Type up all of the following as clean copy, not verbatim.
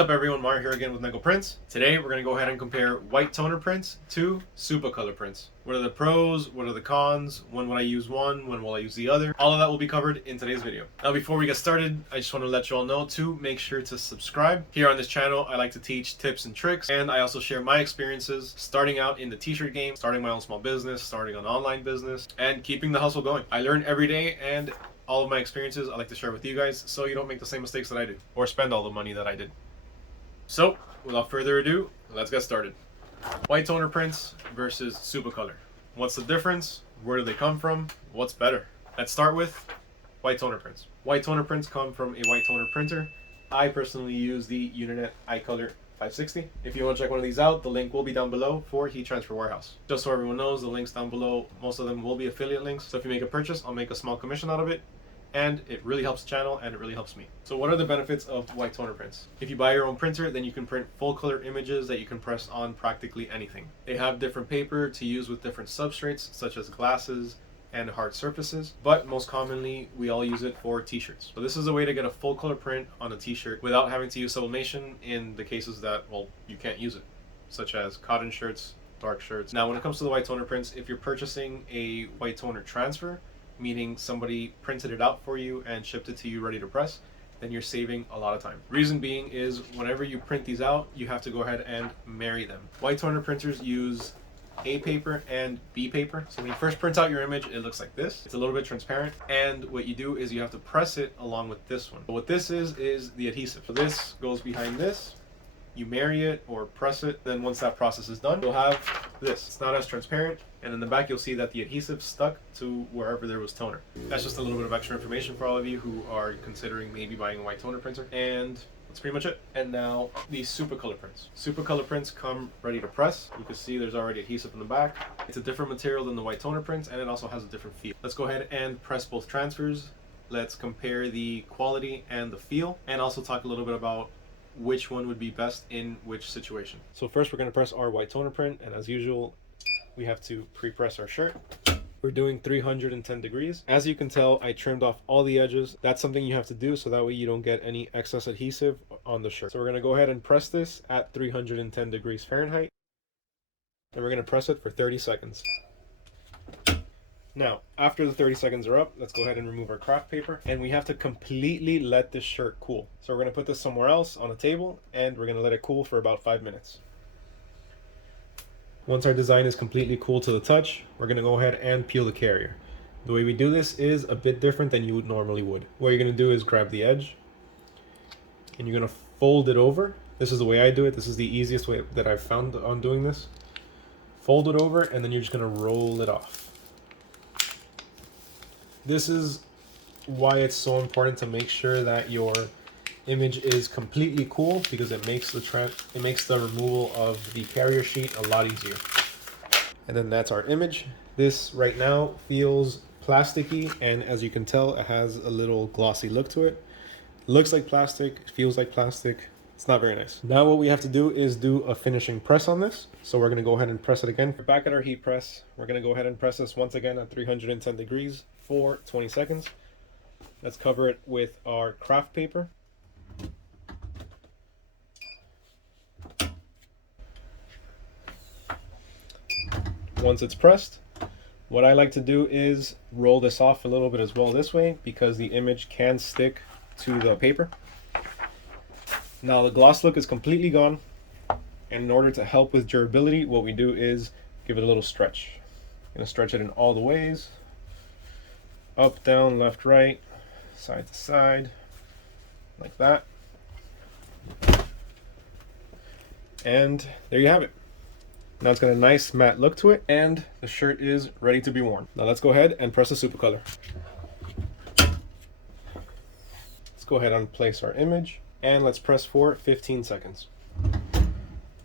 What's up everyone, Mario here again with Nego Prints. Today we're going to go ahead and compare white toner prints to Supacolor prints. What are the pros, what are the cons, when will I use one, when will I use the other? All of that will be covered in today's video. Now before we get started, I just want to let you all know to make sure to subscribe. Here on this channel I like to teach tips and tricks, and I also share my experiences starting out in the t-shirt game, starting my own small business, starting an online business, and keeping the hustle going. I learn every day, and all of my experiences I like to share with you guys so you don't make the same mistakes that I do or spend all the money that I did. So without further ado, let's get started. White toner prints versus Supacolor. What's the difference? Where do they come from? What's better? Let's start with white toner prints. White toner prints come from a white toner printer. I personally use the Uninet iColor 560. If you want to check one of these out, the link will be down below for Heat Transfer Warehouse. Just so everyone knows, the links down below, most of them will be affiliate links. So if you make a purchase, I'll make a small commission out of it. And it really helps the channel and it really helps me. So what are the benefits of white toner prints? If you buy your own printer, then you can print full color images that you can press on practically anything. They have different paper to use with different substrates such as glasses and hard surfaces, but most commonly we all use it for t-shirts. So this is a way to get a full color print on a t-shirt without having to use sublimation in the cases that, well, you can't use it, such as cotton shirts, dark shirts. Now when it comes to the white toner prints, if you're purchasing a white toner transfer, meaning somebody printed it out for you and shipped it to you ready to press, then you're saving a lot of time. Reason being is whenever you print these out, you have to go ahead and marry them. White toner printers use A paper and B paper. So when you first print out your image, it looks like this. It's a little bit transparent, and what you do is you have to press it along with this one. But what this is the adhesive. So this goes behind this. You marry it or press it, then once that process is done, you'll have this. It's not as transparent, and in the back you'll see that the adhesive stuck to wherever there was toner. That's just a little bit of extra information for all of you who are considering maybe buying a white toner printer, and that's pretty much it. And now the Supacolor prints. Supacolor prints come ready to press. You can see there's already adhesive in the back. It's a different material than the white toner prints, and it also has a different feel. Let's go ahead and press both transfers. Let's compare the quality and the feel, and also talk a little bit about which one would be best in which situation. So first we're going to press our white toner print, and as usual we have to pre-press our shirt. We're doing 310 degrees. As you can tell, I trimmed off all the edges. That's something you have to do so that way you don't get any excess adhesive on the shirt. So we're going to go ahead and press this at 310 degrees Fahrenheit, and we're going to press it for 30 seconds. Now, after the 30 seconds are up, let's go ahead and remove our craft paper, and we have to completely let this shirt cool. So we're going to put this somewhere else on a table, and we're going to let it cool for about 5 minutes. Once our design is completely cool to the touch, we're going to go ahead and peel the carrier. The way we do this is a bit different than you would normally would. What you're going to do is grab the edge, and you're going to fold it over. This is the way I do it. This is the easiest way that I've found on doing this. Fold it over, and then you're just going to roll it off. This is why it's so important to make sure that your image is completely cool, because it makes the removal of the carrier sheet a lot easier. And then that's our image. This right now feels plasticky, and as you can tell, it has a little glossy look to it. Looks like plastic, feels like plastic. It's not very nice. Now what we have to do is do a finishing press on this. So we're going to go ahead and press it again. We're back at our heat press. We're going to go ahead and press this once again at 310 degrees for 20 seconds. Let's cover it with our craft paper. Once it's pressed, what I like to do is roll this off a little bit as well this way, because the image can stick to the paper. Now the gloss look is completely gone, and in order to help with durability, what we do is give it a little stretch. I'm going to stretch it in all the ways. Up, down, left, right, side to side, like that. And there you have it. Now it's got a nice matte look to it, and the shirt is ready to be worn. Now let's go ahead and press the Supacolor. Let's go ahead and place our image, and let's press for 15 seconds. All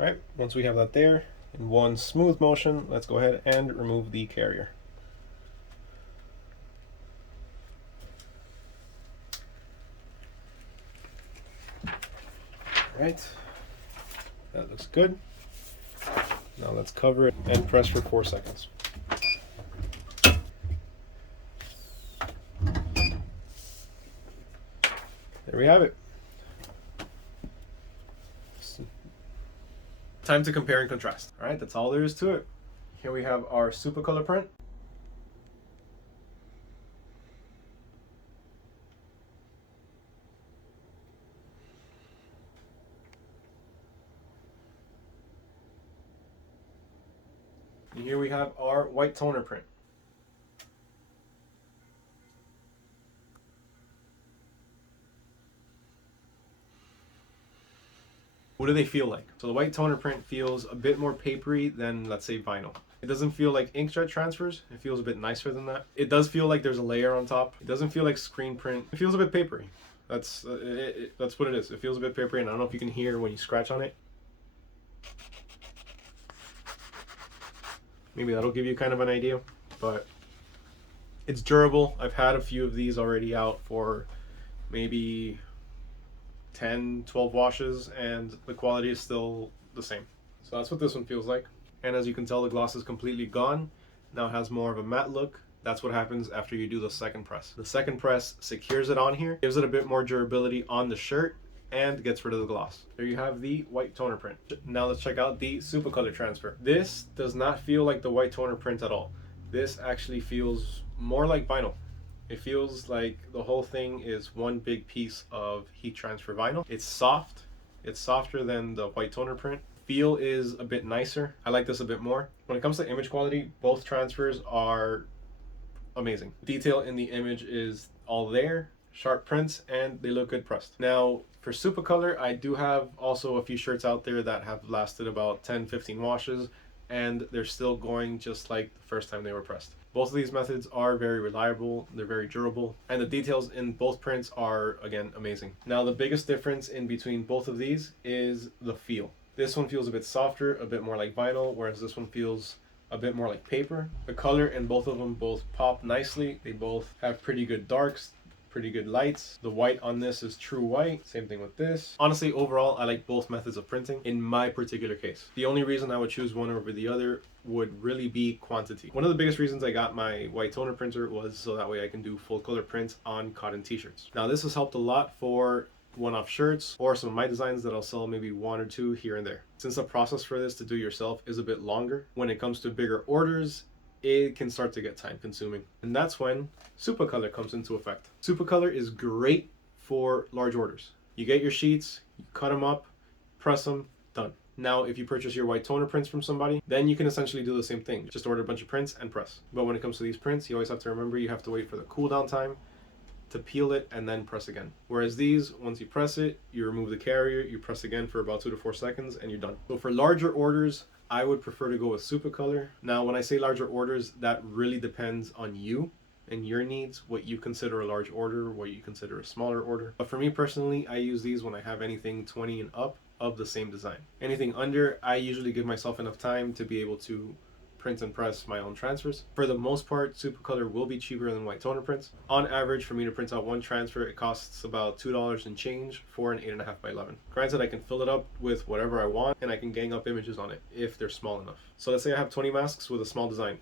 right, once we have that there, in one smooth motion, let's go ahead and remove the carrier. All right, that looks good. Now let's cover it and press for 4 seconds. There we have it. Time to compare and contrast. All right, that's all there is to it. Here we have our Supacolor print. And here we have our white toner print. What do they feel like? So the white toner print feels a bit more papery than, let's say, vinyl. It doesn't feel like inkjet transfers. It feels a bit nicer than that. It does feel like there's a layer on top. It doesn't feel like screen print. It feels a bit papery. That's what it is. It feels a bit papery, and I don't know if you can hear when you scratch on it. Maybe that'll give you kind of an idea, but it's durable. I've had a few of these already out for maybe 10, 12 washes, and the quality is still the same. So that's what this one feels like. And as you can tell, the gloss is completely gone. Now it has more of a matte look. That's what happens after you do the second press. The second press secures it on here, gives it a bit more durability on the shirt, and gets rid of the gloss. There you have the white toner print. Now let's check out the Supacolor transfer. This does not feel like the white toner print at all. This actually feels more like vinyl. It feels like the whole thing is one big piece of heat transfer vinyl. It's soft. It's softer than the white toner print. Feel is a bit nicer. I like this a bit more. When it comes to image quality, both transfers are amazing. Detail in the image is all there, sharp prints, and they look good pressed. Now, for Supacolor, I do have also a few shirts out there that have lasted about 10, 15 washes, and they're still going just like the first time they were pressed. Both of these methods are very reliable, they're very durable, and the details in both prints are, again, amazing. Now, the biggest difference in between both of these is the feel. This one feels a bit softer, a bit more like vinyl, whereas this one feels a bit more like paper. The color in both of them both pop nicely. They both have pretty good darks, pretty good lights. The white on this is true white. Same thing with this. Honestly, overall, I like both methods of printing in my particular case. The only reason I would choose one over the other would really be quantity. One of the biggest reasons I got my white toner printer was so that way I can do full color prints on cotton t-shirts. Now this has helped a lot for one-off shirts or some of my designs that I'll sell maybe one or two here and there. Since the process for this to do yourself is a bit longer, when it comes to bigger orders, it can start to get time consuming. And that's when Supacolor comes into effect. Supacolor is great for large orders. You get your sheets, you cut them up, press them, done. Now, if you purchase your white toner prints from somebody, then you can essentially do the same thing. Just order a bunch of prints and press. But when it comes to these prints, you always have to remember you have to wait for the cool down time to peel it and then press again. Whereas these, once you press it, you remove the carrier, you press again for about 2 to 4 seconds, and you're done. So for larger orders, I would prefer to go with Supacolor. Now, when I say larger orders, that really depends on you and your needs, what you consider a large order, what you consider a smaller order. But for me personally, I use these when I have anything 20 and up of the same design. Anything under, I usually give myself enough time to be able to print and press my own transfers. For the most part, Supacolor will be cheaper than white toner prints. On average, for me to print out one transfer, it costs about $2 and change for an 8.5 by 11. Granted, I can fill it up with whatever I want, and I can gang up images on it if they're small enough. So let's say I have 20 masks with a small design.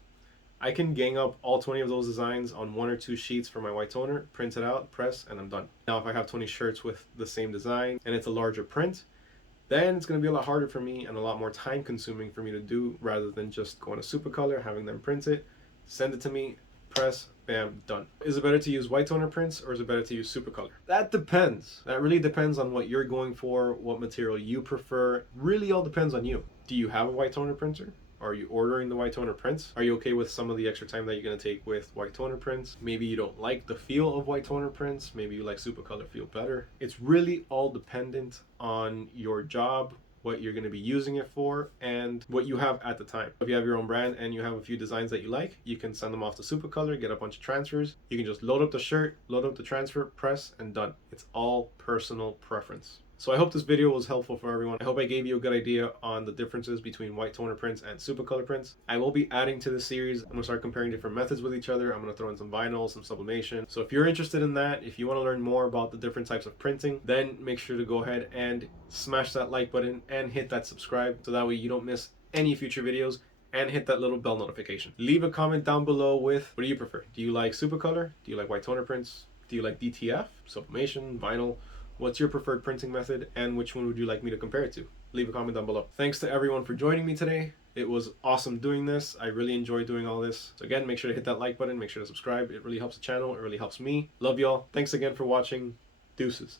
I can gang up all 20 of those designs on 1 or 2 sheets for my white toner, print it out, press, and I'm done. Now, if I have 20 shirts with the same design and it's a larger print, then it's going to be a lot harder for me and a lot more time consuming for me to do, rather than just going to Supacolor, having them print it, send it to me, press, bam, done. Is it better to use white toner prints or is it better to use Supacolor? That depends. That really depends on what you're going for, what material you prefer. Really all depends on you. Do you have a white toner printer? Are you ordering the white toner prints? Are you okay with some of the extra time that you're going to take with white toner prints? Maybe you don't like the feel of white toner prints. Maybe you like Supacolor feel better. It's really all dependent on your job, what you're going to be using it for, and what you have at the time. If you have your own brand and you have a few designs that you like, you can send them off to Supacolor, get a bunch of transfers. You can just load up the shirt, load up the transfer, press, and done. It's all personal preference. So I hope this video was helpful for everyone. I hope I gave you a good idea on the differences between white toner prints and Supacolor prints. I will be adding to this series. I'm gonna start comparing different methods with each other. I'm gonna throw in some vinyl, some sublimation. So if you're interested in that, if you wanna learn more about the different types of printing, then make sure to go ahead and smash that like button and hit that subscribe so that way you don't miss any future videos, and hit that little bell notification. Leave a comment down below with, what do you prefer? Do you like Supacolor? Do you like white toner prints? Do you like DTF, sublimation, vinyl? What's your preferred printing method, and which one would you like me to compare it to? Leave a comment down below. Thanks to everyone for joining me today. It was awesome doing this. I really enjoyed doing all this. So again, make sure to hit that like button, make sure to subscribe. It really helps the channel, it really helps me. Love y'all. Thanks again for watching. Deuces.